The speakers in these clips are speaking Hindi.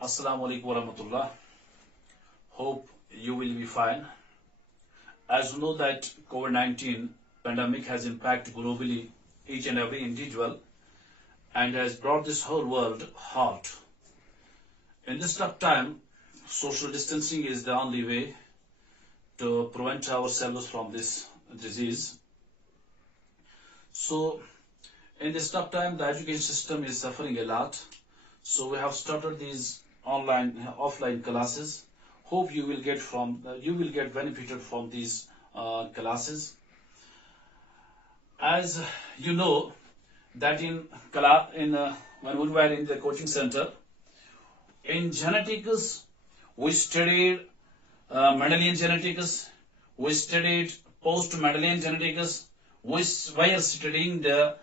Assalamu alaikum warahmatullah. Hope you will be fine. As you know that COVID-19 pandemic has impacted globally each and every individual and has brought this whole world halt. In this tough time, social distancing is the only way to prevent ourselves from this disease. So, in this tough time, the education system is suffering a lot. So we have started these offline classes. Hope you will get benefited from these classes. As you know that when we were in the coaching center, in genetics we studied Mendelian genetics, we studied post-Mendelian genetics, we were studying the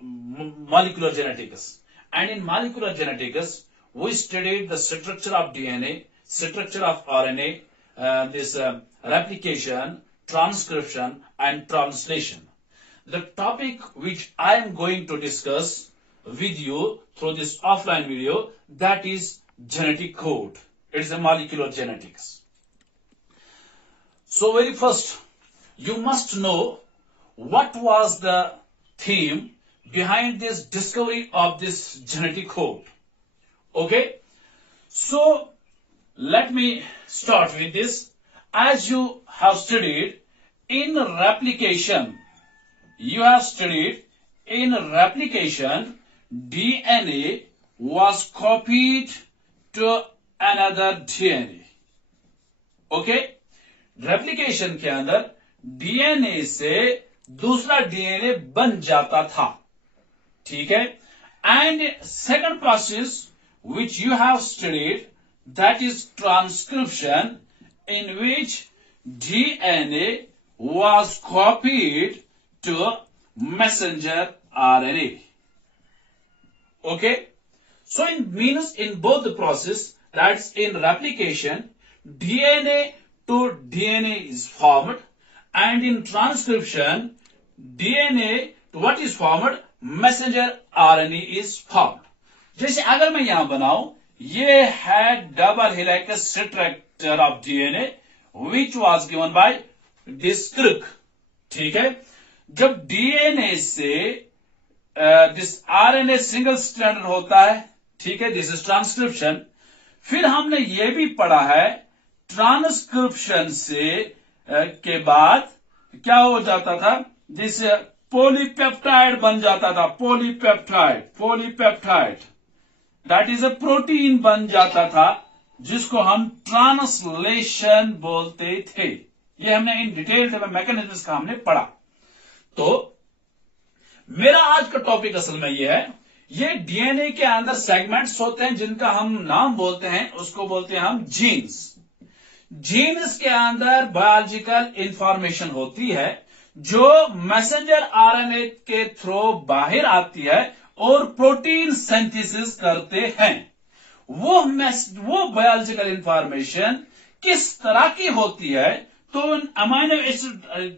molecular genetics. And in molecular genetics, we studied the structure of DNA, structure of RNA, replication, transcription, and translation. The topic which I am going to discuss with you through this offline video, that is genetic code. It is a molecular genetics. So very first, you must know what was the theme behind this discovery of this genetic code. Okay, so let me start with this. As you have studied in replication, DNA was copied to another DNA. Okay, replication के अंदर DNA से दूसरा DNA बन जाता था. ठीक है? And second process which you have studied, that is transcription, in which DNA was copied to messenger RNA. Okay? So in both the process, that's in replication, DNA to DNA is formed, and in transcription, DNA to what is formed? Messenger RNA is formed. जैसे अगर मैं यहां बनाऊं, ये है double helix structure of DNA which was given by this Crick. ठीक है? जब DNA से this RNA single stranded होता है, ठीक है, this is transcription. फिर हमने ये भी पढ़ा है ट्रांसक्रिप्शन से के बाद क्या हो जाता था, दिस पॉलीपेप्टाइड बन जाता था. Polypeptide that is a protein बन जाता था, जिसको हम ट्रांसलेशन बोलते थे. ये हमने इन डिटेल मैकेनिज्म का हमने पढ़ा. तो मेरा आज का टॉपिक असल में ये है, ये डीएनए के अंदर सेगमेंट्स होते हैं जिनका हम नाम बोलते हैं, उसको बोलते हैं हम जीन्स. जीन्स के अंदर बायोलॉजिकल इंफॉर्मेशन होती है जो मैसेंजर आरएनए के थ्रू बाहर आती है और प्रोटीन सिंथेसिस करते हैं. वो बायोलॉजिकल इंफॉर्मेशन किस तरह की होती है? तो अमाइनो एसिड,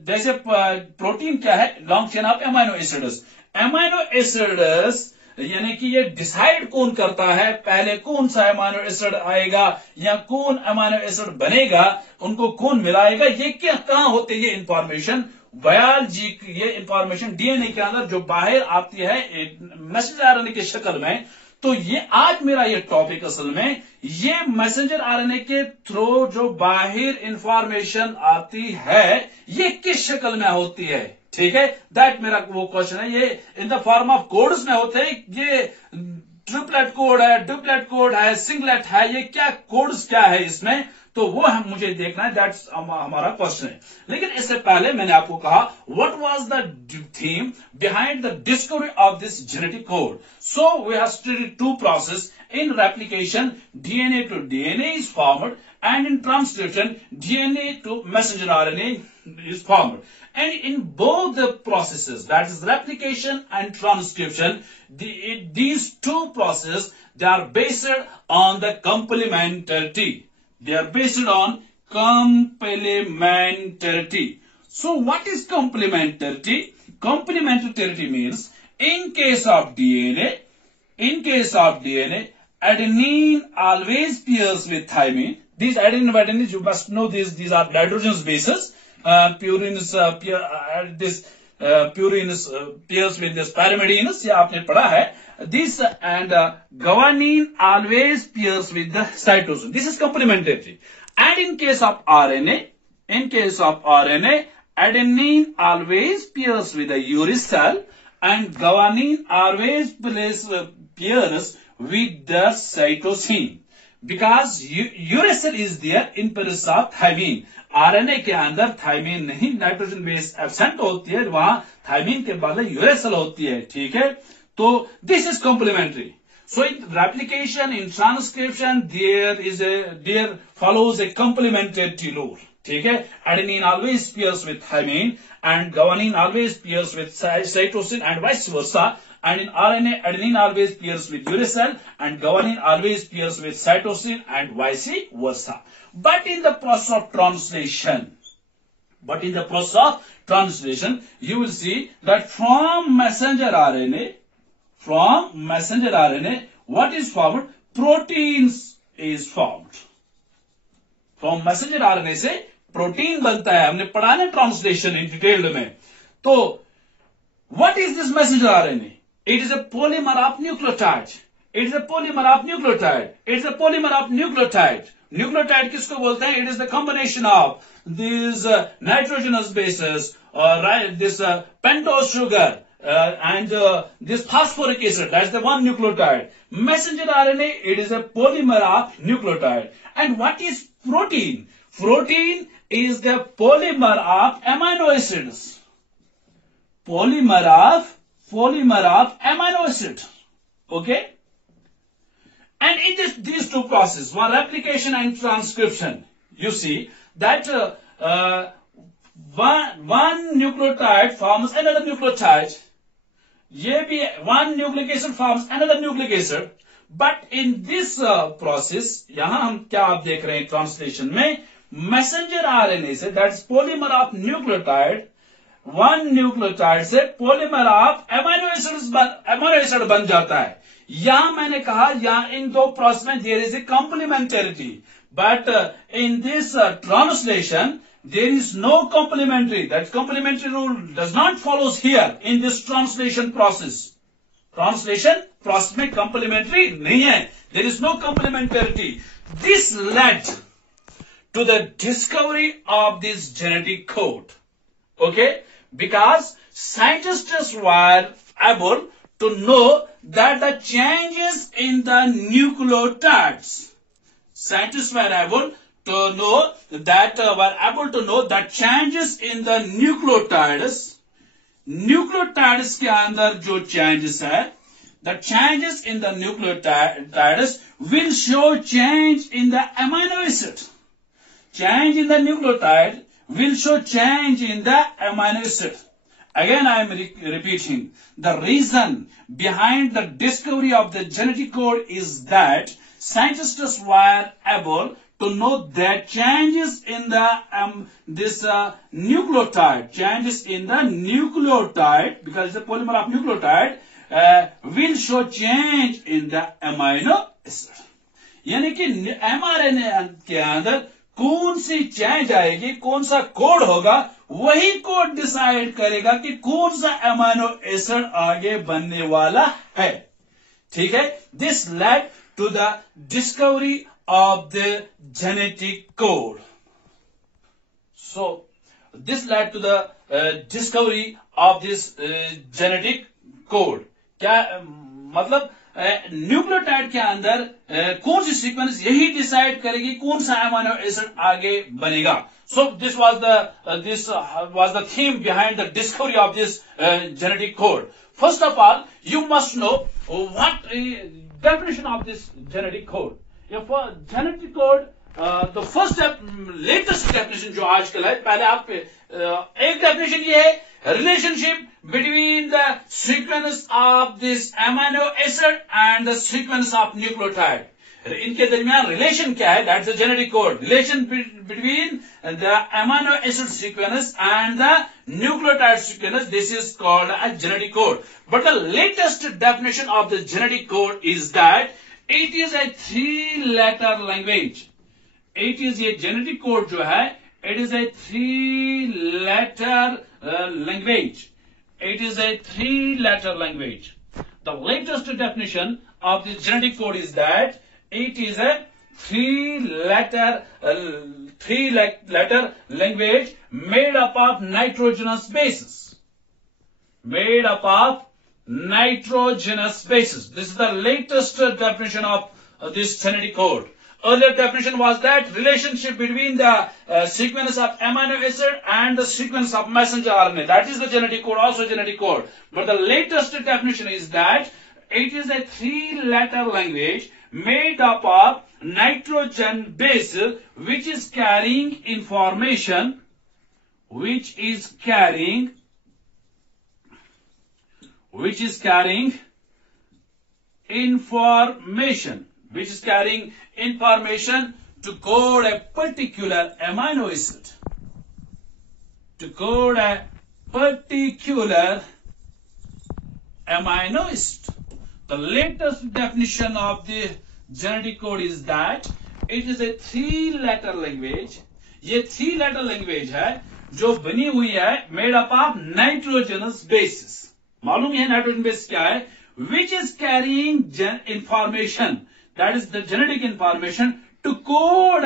जैसे प्रोटीन क्या है, long chain of amino acids. Amino acids यानी कि ये डिसाइड कौन करता है पहले कौन सा अमाइनो एसिड आएगा या कौन अमाइनो एसिड बनेगा, उनको कौन मिलाएगा, ये क्या कहां होते हैं? ये इंफॉर्मेशन बायोलॉजी, ये इंफॉर्मेशन डीएनए के अंदर जो बाहर आती है मैसेंजर आरएनए की शक्ल में. तो ये आज मेरा ये टॉपिक असल में ये मैसेंजर आरएनए के थ्रू जो बाहर इंफॉर्मेशन आती है ये किस शक्ल में होती है. ठीक है, दैट मेरा वो क्वेश्चन है. ये in the form of codes में होते हैं. ये ट्रिपलेट कोड है, डुप्लेट कोड है, सिंगलेट है, ये क्या कोड्स क्या है इसमें, तो वो मुझे देखना है. दैट्स हमारा क्वेश्चन है. लेकिन इससे पहले मैंने आपको कहा what was the theme behind the discovery of this genetic code. So we have studied two process. In replication, DNA to DNA is formed, and in transcription, DNA to messenger RNA is formed. And in both the processes, that is replication and transcription, these two processes, they are based on the complementarity. They are based on complementarity. So what is complementarity? Complementarity means in case of DNA, In case of DNA, adenine always pairs with thymine. These adenine and adenine, you must know these are nitrogenous bases. Purine is pairs with this pyrimidines. ये आपने पढ़ा है. This and guanine always pairs with the cytosine. This is complementary. And in case of RNA, adenine always pairs with the uracil, and guanine always pairs with the cytosine. Because uracil is there in presence of thymine. RNA के अंदर थाइमिन नहीं, नाइट्रोजन बेस एब्सेंट होती है, वहां थाइमिन के बदले यूरेसिल होती है. ठीक है, तो this is complementary. So in replication, in transcription, there follows a complementarity rule. ठीक है, adenine always pairs with thymine and guanine always pairs with cytosine and vice versa. And in RNA, adenine always pairs with uracil and guanine always pairs with cytosine and vice versa. But in the process of translation, you will see that from messenger RNA, what is formed? Proteins is formed. From messenger RNA से प्रोटीन बनता है. हमने पढ़ा ना ट्रांसलेशन इन डिटेल में. तो what is this messenger RNA? It is a polymer of nucleotide. Nucleotide किसको बोलते हैं? It is the combination of these nitrogenous bases, this pentose sugar, and this phosphoric acid. That's the one nucleotide. Messenger RNA, it is a polymer of nucleotide. And what is protein? Protein is the polymer of amino acids. Polymer of amino acid. Okay? And in these two processes, one replication and transcription, you see that one nucleotide forms another nucleotide. One nucleic acid forms another nucleic acid. But in this process, यहाँ हम क्या आप देख रहे हैं ट्रांसलेशन में, मैसेंजर आरएनए से, that's polymer of nucleotide, one nucleotide से पॉलीमर ऑफ एमिनो एसिड बन जाता है. यहां मैंने कहा, यहां इन दो प्रोसेस में there is a complementarity, but in this translation there is no complementary. That complementary rule does not follows here in this translation process. Translation process में complementary नहीं है. There is no complementarity. This led to the discovery of this genetic code. Okay? Because scientists were able to know that the changes in the nucleotides, scientists were able to know that changes in the nucleotides के अंदर जो changes है, the changes in the nucleotides will show change in the amino acid. Change in the nucleotide will show change in the amino acid. Again, I am repeating. The reason behind the discovery of the genetic code is that scientists were able to know that changes in the nucleotide, because it's a polymer of nucleotide, will show change in the amino acid. यानी कि mRNA के अंदर कौन सी चेंज आएगी, कौन सा कोड होगा, वही कोड डिसाइड करेगा कि कौन सा अमीनो एसिड आगे बनने वाला है. ठीक है? This led to the discovery of the genetic code. So, this led to the discovery of this genetic code. क्या मतलब न्यूक्लियोटाइड के अंदर कौन सी सीक्वेंस यही डिसाइड करेगी कौन सा अमीनो एसिड आगे बनेगा. So this was the theme behind the discovery of this genetic code. First of all, you must know what definition of this genetic code. For genetic code, the first latest definition जो आजकल है, पहले आप एक definition ये है, relationship between the sequence of this amino acid and the sequence of nucleotide. इनके दरमियान रिलेशन क्या है? That's the genetic code. Relation between the amino acid sequence and the nucleotide sequence, this is called a genetic code. But the latest definition of the genetic code is that it is a 3-letter language. It is, ये जेनेटिक कोड जो है, it is a 3-letter language. It is a 3-letter language. The latest definition of this genetic code is that it is a 3-letter language made up of nitrogenous bases. Made up of nitrogenous bases. This is the latest definition of this genetic code. Earlier definition was that relationship between the sequence of amino acid and the sequence of messenger RNA. That is the genetic code, also genetic code. But the latest definition is that it is a 3-letter language made up of nitrogen base which is carrying information, which is carrying information to code a particular amino acid. To code a particular amino acid. The latest definition of the genetic code is that it is a 3-letter language. ये 3-letter language है जो बनी हुई है made up of nitrogenous bases. मालूम है नाइट्रोजन बेस क्या है? Which is carrying information, that is the genetic information to code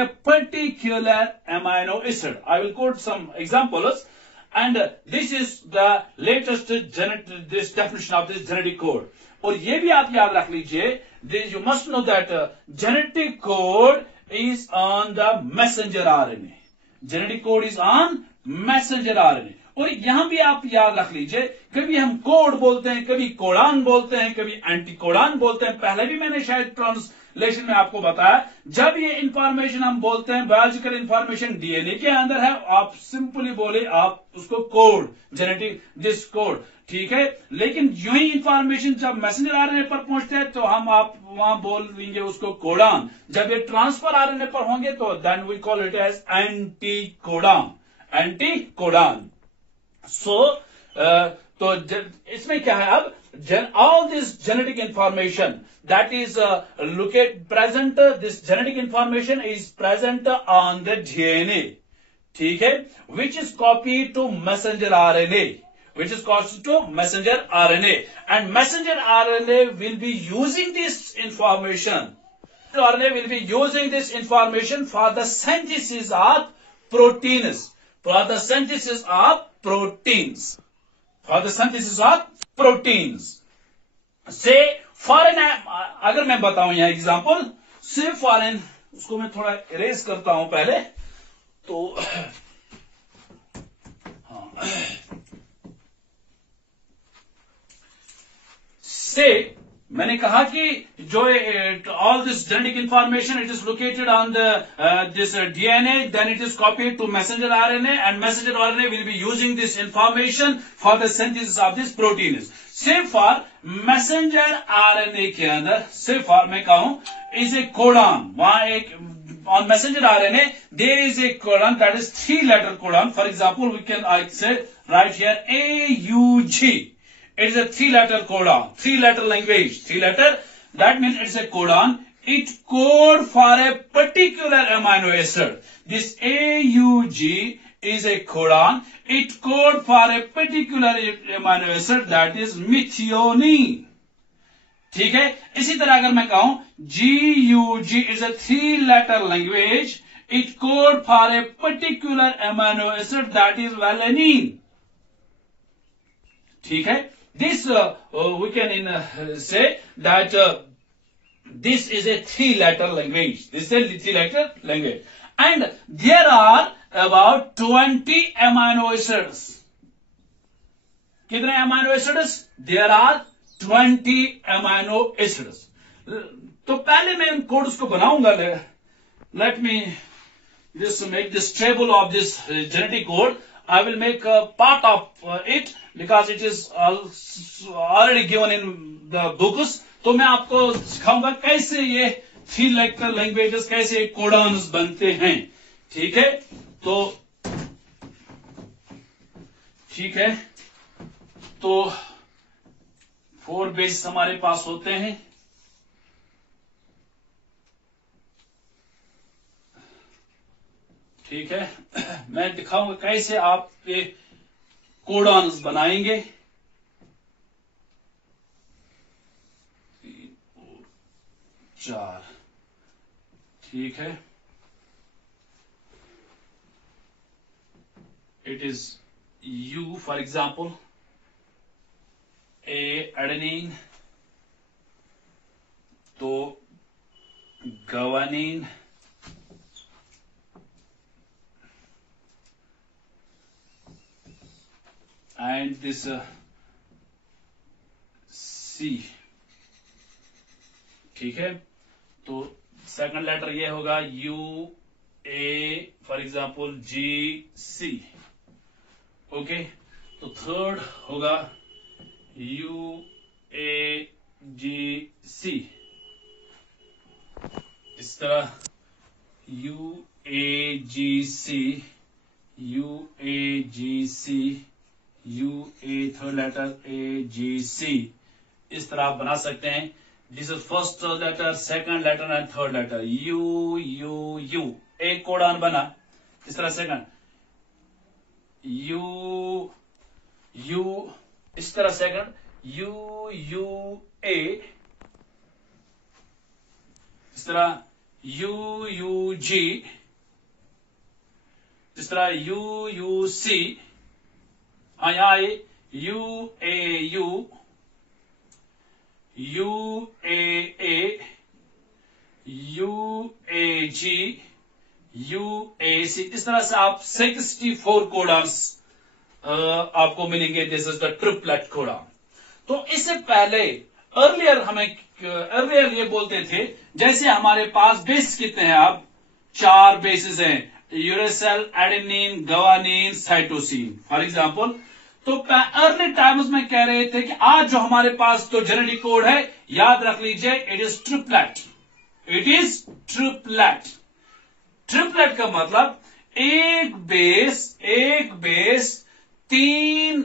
a particular amino acid. I will quote some examples, and this is the latest this definition of this genetic code. और ये भी आप याद रख लीजिए, you must know that genetic code is on the messenger RNA. Genetic code is on messenger RNA. और यहां भी आप याद रख लीजिए, कभी हम कोड बोलते हैं, कभी कोडान बोलते हैं, कभी एंटी कोडान बोलते हैं. पहले भी मैंने शायद ट्रांसलेशन में आपको बताया, जब ये इंफॉर्मेशन हम बोलते हैं, बायोलॉजिकल इंफॉर्मेशन डीएनए के अंदर है, आप सिंपली बोले आप उसको कोड, जेनेटिक दिस कोड, ठीक है. लेकिन जो ही इंफॉर्मेशन जब मैसेंजर आरएनए पर पहुंचते हैं तो आप वहां बोल देंगे उसको कोडान. जब ये ट्रांसफर आरएनए पर होंगे तो then we call it as anti codon. Anti codon. तो इसमें क्या है, अब all this genetic information that is present, this genetic information is present on the DNA, ठीक है, which is copied to messenger RNA, and messenger RNA will be using this information. RNA will be using this information for the synthesis of proteins. For the synthesis of proteins. Say foreign, अगर मैं बताऊं यहां एग्जांपल, से फॉरेन, उसको मैं थोड़ा इरेज करता हूं पहले, तो से मैंने कहा कि जो all this genetic information, it is located on the this DNA, then it is copied to messenger RNA, and messenger RNA will be using this information for the synthesis of this proteins. Say for messenger RNA के अंदर, say for मैं कहूं is a codon, वहां एक on messenger RNA there is a codon that is 3-letter codon. For example, we can say right here AUG. It is a 3-letter codon, 3-letter language, 3-letter. That means it's a codon. It code for a particular amino acid. This AUG is a codon. It code for a particular amino acid, that is methionine. ठीक है. इसी तरह अगर मैं कहूं GUG is a 3-letter language. It code for a particular amino acid, that is valine. ठीक है. This we can say that this is a 3-letter language. This is a 3-letter language, and there are about 20 amino acids. कितने amino acids? There are 20 amino acids. तो पहले मैं इन कोड्स को बनाऊंगा. Let me just make this table of this genetic code. I will make a part of it because it is already given in the books. तो मैं आपको सिखाऊंगा कैसे ये 3 लेक्चर लैंग्वेजेस कैसे कोडॉन्स बनते हैं। ठीक है, तो ठीक है, तो 4 बेस हमारे पास होते हैं। ठीक है, मैं दिखाऊंगा कैसे आप ये कोडॉन्स बनाएंगे। 3 और 4, ठीक है। It is U, for example, adenine, तो guanine, and this C, ठीक है। तो सेकंड लेटर ये होगा U, A, for example G, C, okay. तो थर्ड होगा U, A, G, C, इस तरह U, A, G, C, U, A, G, C, U, A, third letter A, G, C, इस तरह आप बना सकते हैं। This is first letter, second letter and third letter U, U, U, एक कोडॉन बना। इस तरह सेकंड U, U, इस तरह सेकंड U, U, A, इस तरह U, U, G, इस तरह U, U, C, हाँ यहां आए U, A, U, U, A, A, U, A, G, U, A, C, इस तरह से आप 64 कोडॉन्स आपको मिलेंगे। This is the triplet codon. तो इससे पहले अर्लियर ये बोलते थे, जैसे हमारे पास बेस कितने हैं, अब 4 बेसिस हैं, uracil, adenine, guanine, cytosine, for example. तो अर्ली टाइम्स में कह रहे थे कि आज जो हमारे पास तो जेनेटिक कोड है, याद रख लीजिए, it is triplet. It is triplet. Triplet का मतलब एक बेस 3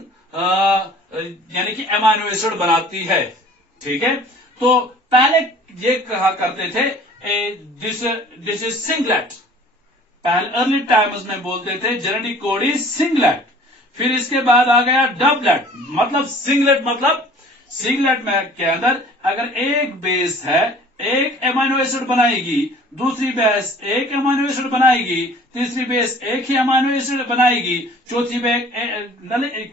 यानी कि एमाइनो एसिड बनाती है। ठीक है, तो पहले ये कहा करते थे दिस इज सिंगलेट। पहले अर्ली टाइम्स में बोलते थे जेनेटिक कोड इज सिंगलेट। फिर इसके बाद आ गया डबलेट, मतलब सिंगलेट में के अंदर अगर एक बेस है, एक एमाइनो एसिड बनाएगी, दूसरी बेस एक एमाइनो एसिड बनाएगी, तीसरी बेस एक ही अमाइनो एसिड बनाएगी, चौथी बेस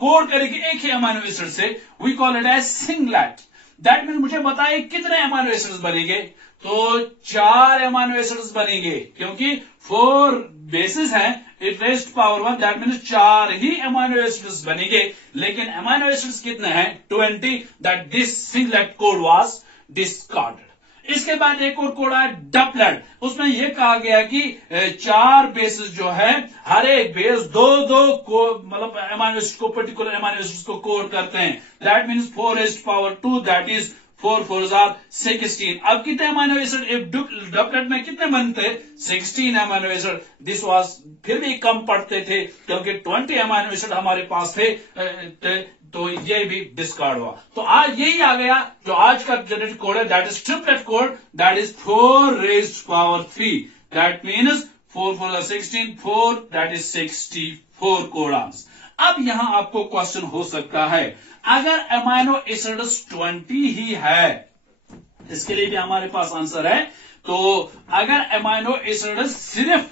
कोड करेगी एक ही अमाइनो एसिड से। We call it as singlet. That mean मुझे बताइए कितने अमाइनो एसिड्स बनेंगे, तो 4 अमाइनो एसिड्स बनेंगे, क्योंकि 4 बेसिस हैं, it raised power 1, that mean 4 he amino acids बनेंगे। लेकिन अमाइनो एसिड्स कितने हैं, 20, that this singlet code was discarded. इसके बाद एक और कोड है डबलेट। उसमें यह कहा गया कि 4 बेसिस जो है, हर एक बेस 2 मतलब अमाइनो एसिड को, पर्टिकुलर अमाइनो एसिड को कोड करते हैं। That means 4^2, that is 4 4s are 16। अब कितने अमाइनो एसिड डबलेट में कितने बनते, 16 अमाइनो एसिड। दिस वाज फिर भी कम पड़ते थे, क्योंकि 20 अमाइनो एसिड हमारे पास थे, तो ये भी डिस्कार्ड हुआ। तो आज यही आ गया जो आज का जेनेटिक कोड है, that is triplet code, that is 4^3, that means 4 4 are 16, 4 that is 64 codons. अब यहां आपको क्वेश्चन हो सकता है, अगर अमाइनो एसिड्स 20 ही है, इसके लिए भी हमारे पास आंसर है। तो अगर अमाइनो एसिड्स सिर्फ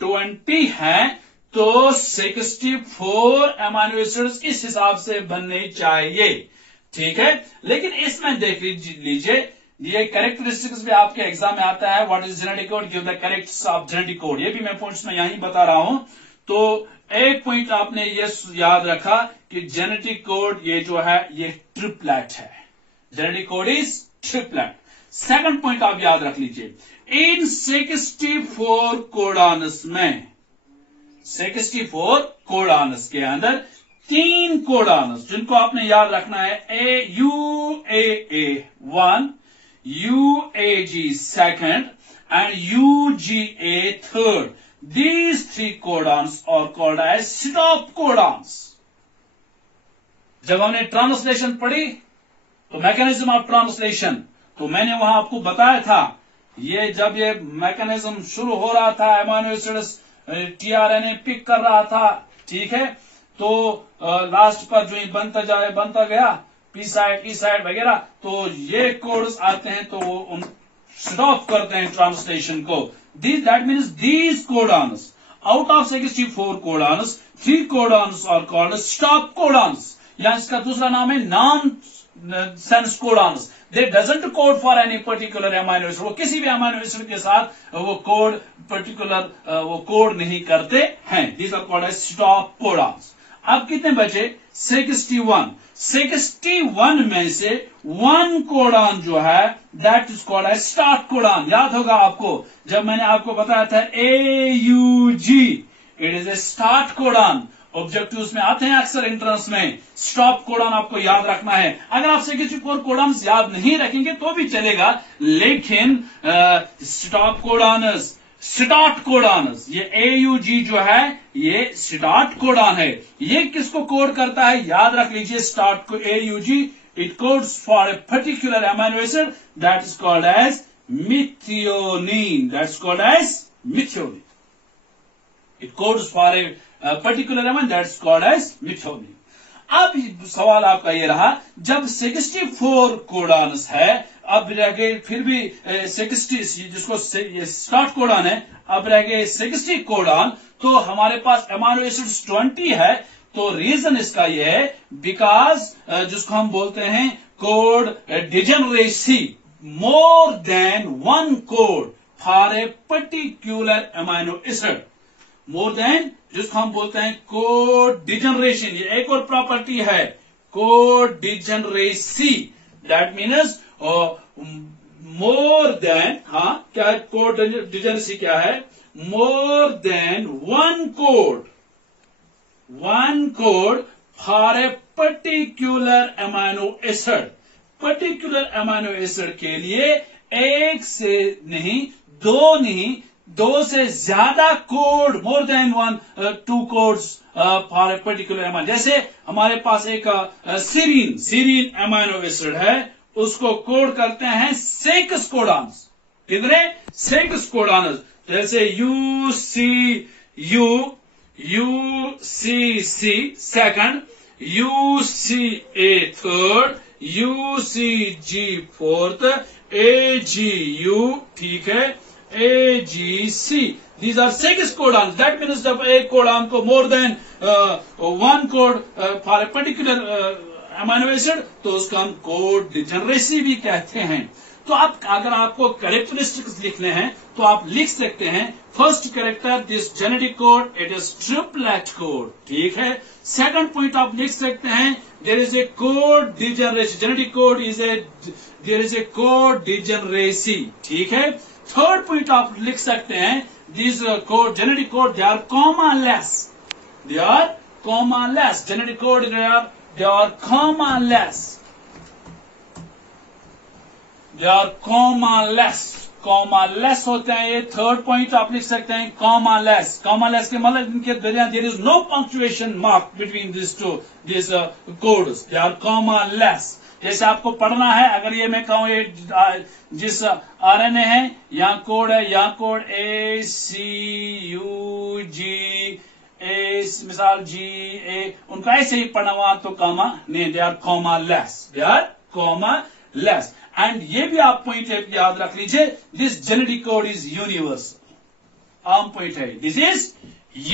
20 है, तो 64 अमाइनो एसिड्स इस हिसाब से बनने चाहिए। ठीक है, लेकिन इसमें देख लीजिए, ये कैरेक्टरिस्टिक्स भी आपके एग्जाम में आता है, what is genetic code, give the correct of genetic code. ये भी मैं पॉइंट्स में यहीं बता रहा हूं। तो एक पॉइंट आपने ये याद रखा कि जेनेटिक कोड ये जो है ये ट्रिपलेट है, genetic code is triplet. Second point आप याद रख लीजिए, इन 64 कोडॉन्स में, 64 कोडॉन्स के अंदर 3 कोडॉन्स जिनको आपने याद रखना है, UAA1, UAG second, and UGA third. These three codons are called as stop codons. जब हमने ट्रांसलेशन पढ़ी तो मैकेनिज्म ऑफ ट्रांसलेशन, तो मैंने वहां आपको बताया था, ये जब ये मैकेनिज्म शुरू हो रहा था, अमीनो एसिड्स टीआरएनए पिक कर रहा था, ठीक है, तो लास्ट पर जो बनता गया पी साइड ई साइड वगैरह, तो ये कोड्स आते हैं तो वो उन स्टॉप करते हैं ट्रांसलेशन को. That means these codons, out of 64 codons 3 codons are called stop codons, या इसका दूसरा नाम है nonsense codons. They doesn't code for any particular amino acid, वो किसी भी अमीनो एसिड के साथ वो कोड पर्टिकुलर वो कोड नहीं करते हैं. These are called as stop codons. अब कितने बचे? 61. 61 में से 1 कोडॉन जो है that is called as start codon. याद होगा आपको जब मैंने आपको बताया था AUG, it is a start codon. Objectives में आते हैं अक्सर एंट्रेंस में. स्टॉप कोडॉन आपको याद रखना है. अगर आप 64 कोडॉन्स याद नहीं रखेंगे तो भी चलेगा, लेकिन स्टॉप कोडॉन्स, स्टार्ट कोडॉन्स, ये AUG जो है ये स्टार्ट कोडॉन है. ये किसको कोड करता है? याद रख लीजिए, स्टार्ट को AUG, it codes for a particular amino acid that is called as methionine. That's called as methionine. It codes for a particular amino that's called as methionine. अब सवाल आपका ये रहा, जब 64 कोडॉन्स है, अब रह गए फिर भी 60, जिसको स्टार्ट कोडॉन है, अब रह गए 60 कोडॉन, तो हमारे पास अमीनो एसिड्स 20 है. तो रीजन इसका यह है बिकॉज जिसको हम बोलते हैं code degeneracy, more than 1 code for a particular amino acid. More than, जिसको हम बोलते हैं कोड डिजेनरेशन. ये एक और प्रॉपर्टी है, code degeneracy. That means more than, क्या कोड डिजेनरेसी क्या है? More than 1 code for a particular amino acid. Particular amino acid के लिए एक से नहीं, दो से ज्यादा code, more than 2 codes for a particular amino. जैसे हमारे पास एक सीरीन अमीनो एसिड है, उसको कोड करते हैं 6 कोडॉन्स. कितने? 6 कोडॉन्स. जैसे UCC second, UCA third, UCG fourth, AGU, ठीक है, AGC. These are 6 codons. That means जब एक कोडॉन को more than 1 code for a particular amino acid, तो उसका हम कोड डिजेनरेसी भी कहते हैं. तो आप अगर आपको कैरेक्टरिस्टिक्स लिखने हैं तो आप लिख सकते हैं, first character this genetic code, it is triplet code, ठीक है. सेकंड पॉइंट आप लिख सकते हैं, there is a code degeneracy, genetic code is there is a code degeneracy, ठीक है. थर्ड पॉइंट आप लिख सकते हैं, this code genetic code they are commaless, they are commaless. Genetic code they are comma-less. They are comma-less. Comma-less होते हैं ये. थर्ड पॉइंट आप लिख सकते हैं, comma-less. Comma-less के मतलब इनके दरमियान there is no punctuation mark between these codes. They are comma-less. जैसे आपको पढ़ना है, अगर ये मैं कहूं ये जिस RNA है, यहाँ कोड है, यहाँ कोड ACUG, मिसाल GA, उनका ऐसे ही पढ़ना हुआ तो कॉमा नहीं, they R comma less, they R comma less. And ये भी आप पॉइंट याद रख लीजिए, this genetic code is universal. आम पॉइंट है, दिस इज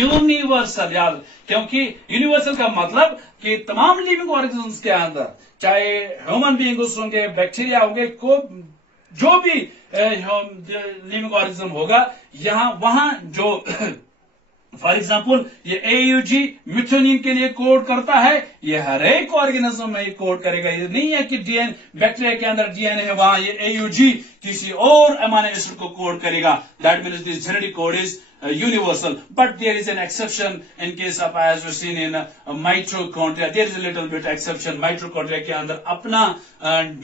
यूनिवर्सल. यार, क्योंकि यूनिवर्सल का मतलब कि तमाम लिविंग ऑर्गेनिज्म्स के अंदर, चाहे ह्यूमन बीइंग्स होंगे, बैक्टीरिया होंगे, जो भी लिविंग ऑर्गेनिज्म होगा, यहां वहां जो फॉर एग्जाम्पल ये AUG मिथ्योनिन के लिए कोड करता है, ये हर एक ऑर्गेनिज्म में ये कोड करेगा. ये नहीं है कि बैक्टीरिया के अंदर DNA है, वहां ये AUG किसी और अमीनो एसिड को कोड करेगा. That means this genetic code is universal, but there is an exception in case of, as we've seen in mitochondria, there is a little bit exception. Mitochondria के अंदर अपना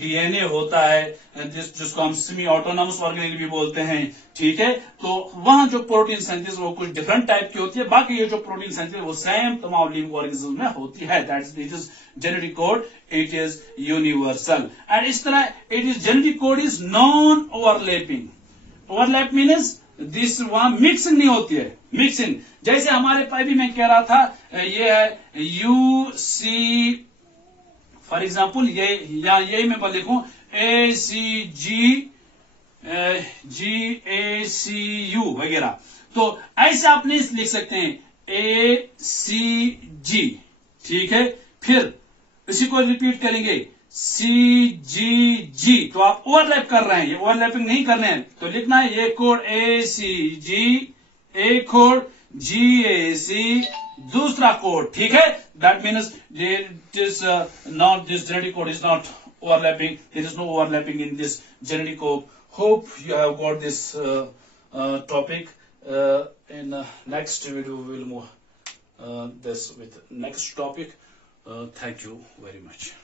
DNA होता है, जिसको हम सेमी ऑटोनॉमस ऑर्गेनेल भी बोलते हैं, ठीक है। तो वहां जो प्रोटीन सिंथेसिस वो कुछ डिफरेंट टाइप की होती है, बाकी ये जो प्रोटीन सिंथेसिस वो सेम तमाम लिविंग ऑर्गेनिज्म में होती है। That is genetic code, it is universal. And इस तरह it is genetic code is non overlapping. Overlap means this वहां मिक्सिंग नहीं होती है, मिक्सिंग। जैसे हमारे पास भी मैं कह रहा था, ये है UC, फॉर एग्जाम्पल ये या यही मैं लिखूं ACGACU वगैरह, तो ऐसे आप नहीं लिख सकते हैं ACG, ठीक है। फिर इसी को रिपीट करेंगे CGG, तो आप ओवरलैप कर रहे हैं, ये ओवरलैपिंग नहीं कर रहे हैं। तो लिखना है ये कोड ACG, एक कोड GAC, दूसरा कोड, ठीक है। That means this not, this genetic code is not overlapping. There is no overlapping in this genetic code. Hope you have got this topic. In next video we will move this with next topic. Thank you very much.